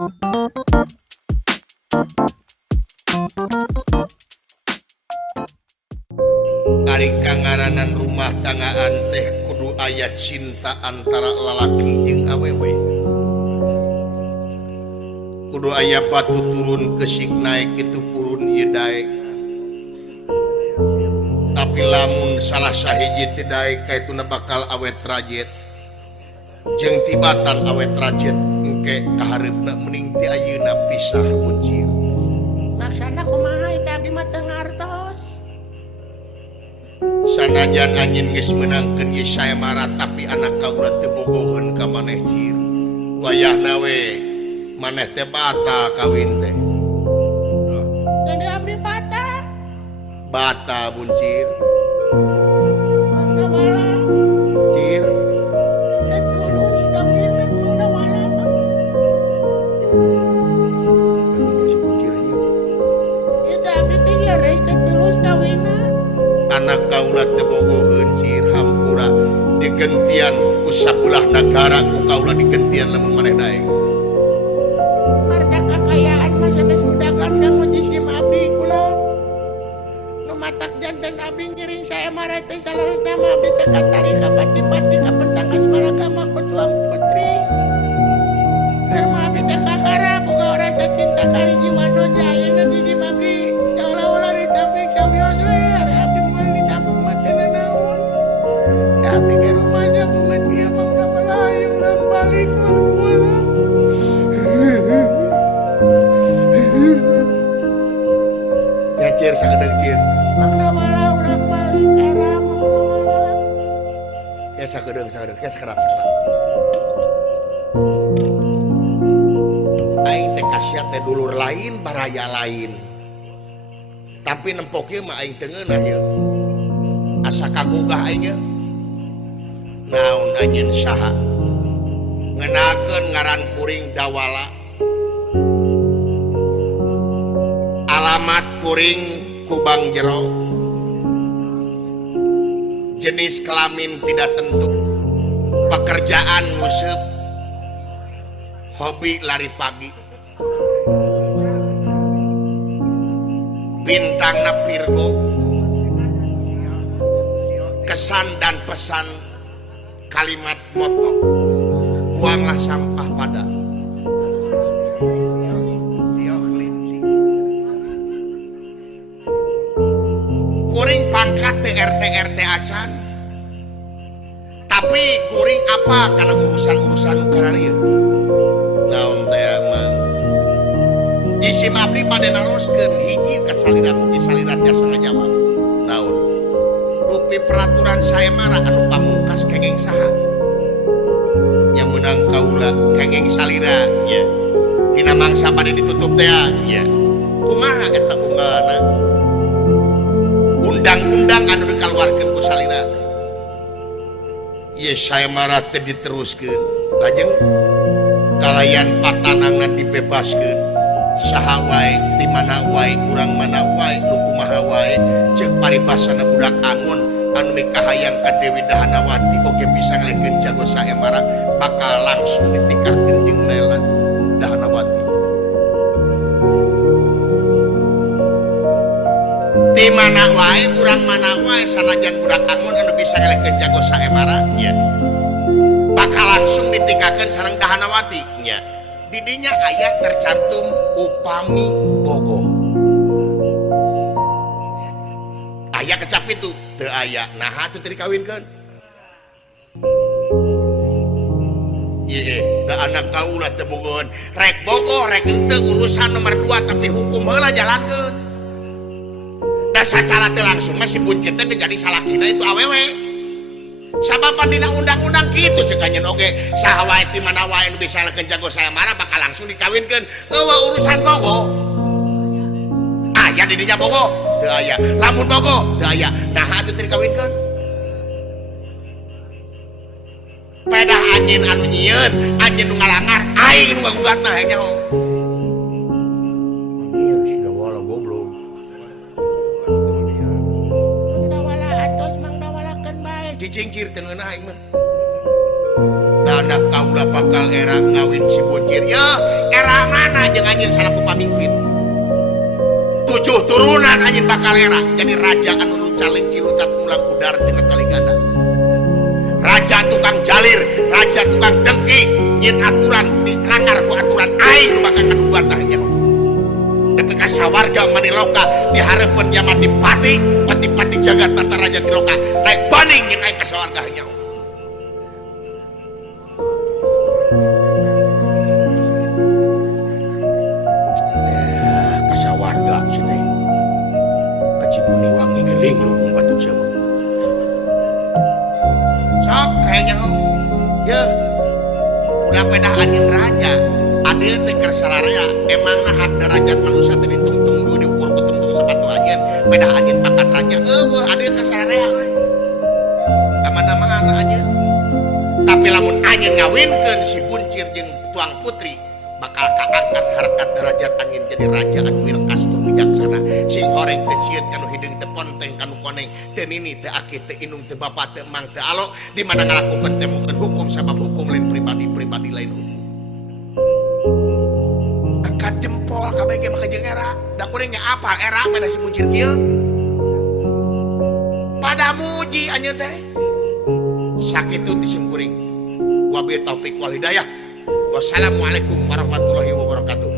Ari kangaranan rumah tanggaan teh kudu aya cinta antara lalaki jeung awewe. Kudu aya batu turun kesik naik itu purun ieu daek. Tapi lamun salah sahiji teu daek kaituna bakal awet rajet. Jeung tibatan awet rajet engke kahareupna mending ti ayeuna pisah muncir. Maksana kumaha eta abdi mah teu ngartos. Sanajan anjeun geus meunangkeun ieu sayamara tapi anak kaula teu bogoheun ka maneh cir. Wayahna we maneh teh batal kawin teh. Jadi abdi batal. Batal buncir. Mangda wala. Cir. Teh tulus kawinna mangda wala mah. Kawinnya si buncir aja. Ieu teh abdi teh leres teh tulus kawinna. Anak kaula teu bogoheun cir hampura digentian ku sakulah negara ku kaula digentian lamun maneh daek. Harta kekayaan mah sanes udagan dan mujisim abdi kula. Nu matak janten abdi ngiring sayamara teh salaresna mah abdi teh katari ka pati-pati ka pentang asmara gama ku tuang putri. Keur mah abdi teh kakara boga rasa cinta kali jiwa noja ayeuna jisim abdi jaulah-ulah ditampik sawios we are abdi mah ditampung mah teu naon. Da abdi ke rumahnya bunget ieu mangda wala aya urang balik mah kumaha. Ya cir sakedeung cir. Mangda wala urang balik era mangda wala. Ya sakedeung ya sakerap. Aing teh kasiat teh dulur lain baraya lain. Tapi nempok ieu mah aing teu ngeunah ieu. Asa kagugah aing ieu. Naon anjeun saha? Ngenakeun ngaran kuring Dawala. Alamat kuring Kubang Jero. Jenis kelamin tidak tentu. Pekerjaan nguseup. Hobi lari pagi. Bintangna Virgo. Kesan dan pesan kalimat moto. Buanglah sampah pada. Kuring pangkat RT acan. Tapi kuring apa karena urusan-urusan kararieu. Naon teh mah. Jisim abdi bade naroskeun hiji ka salira mugi salira tiasa ngajawab. Naon? Rupi peraturan sayamara anu pamungkas kenging saha? Nya meunang kaula kenging salira nya. Dina mangsa bade ditutup teh nya. Kumaha eta unggalna? Undang-undang anu dikaluarkeun ku salira. Ieu sayamara teh diteruskeun. Lajeng kalayan patanangna dibebaskeun. Saha wae di mana wae urang mana wae nu kumaha wae ceuk paribasana budak angon anu nikahayang ka Dewi Dahanawati oge bisa ngalekeun jago sayamara bakal langsung ditikahkeun jeung Lela Dahanawati. Di mana wae urang mana wae sanajan budak angon anu bisa ngalekeun jago sayamara nya bakal langsung ditikahkeun sareng Dahanawati nya. Didinya ayat tercantum upami bogo. Ayat kecap itu teu aya naha teu dikawinkeun. Ieu da anak kaula teu bogohan rek bogo rek henteu urusan nomor 2 tapi hukum heula jalankeun. Da sacara teu langsung mah si buncit teh jadi salakina itu awewe. Sababan dina undang-undang kitu ceuk anjeun oge saha wae ti mana wae nu bisa ngalekeun jago sayamara bakal langsung dikawinkeun. Eueuh urusan bogo. Aya di dinya bogo? Teu aya. Lamun bogo? Teu aya. Naha atuh teu dikawinkeun? Pedah anjeun anu nyieun, anjeun nu ngalangar, aing nu ngagugatna hanya ho. Anjir si Dawala goblok. Cicing cir teu ngeunah aing mah. Da anak kaula bakal era ngawin si buncir. Ya, era jeung anjeun salaku pamimpin 7 turunan anjeun bakal era jadi raja anu nuncalin cilucat mulang udar tina tali gada raja tukang jalir raja tukang dengki nyin aturan dilanggar ku aturan aing bakal kadubatah nyaho tapi kasawarga maniloka dihareupeun nya pati jagat mata raja tiloka naik banding nyin aing kasawarga nyaho kasawarga si teh kacibuni wangi geling lu batuk siapa sok kayaknya ya udah pedah angin raja adil teh kersalarea emang hak derajat manusia teh ditung-tung dulu diukur ku tungtung sepatu angin pedah angin pangkat raja adil kersalarea euy ka mana-mana angin tapi lamun angin ngawinkeun si buncir jeung tuang putri bakal kaangkat harkat derajat angin jadi raja anu wirkas tur bijaksana sing horeng teu cieut kanu hideung teu ponteng kanu koneng teu nini teu aki teu inung teu bapa teu emang teu alo di mana ngalakukeun teh mukeun hukum sabab hukum lain pribadi lain hukum angkat jempol ka bege maka jeung era da kuring nya apal era pada si buncir kieu pada muji anjeun teh sakitu disimkuring wabillahi taufik wal hidayah. Wassalamualaikum warahmatullahi wabarakatuh.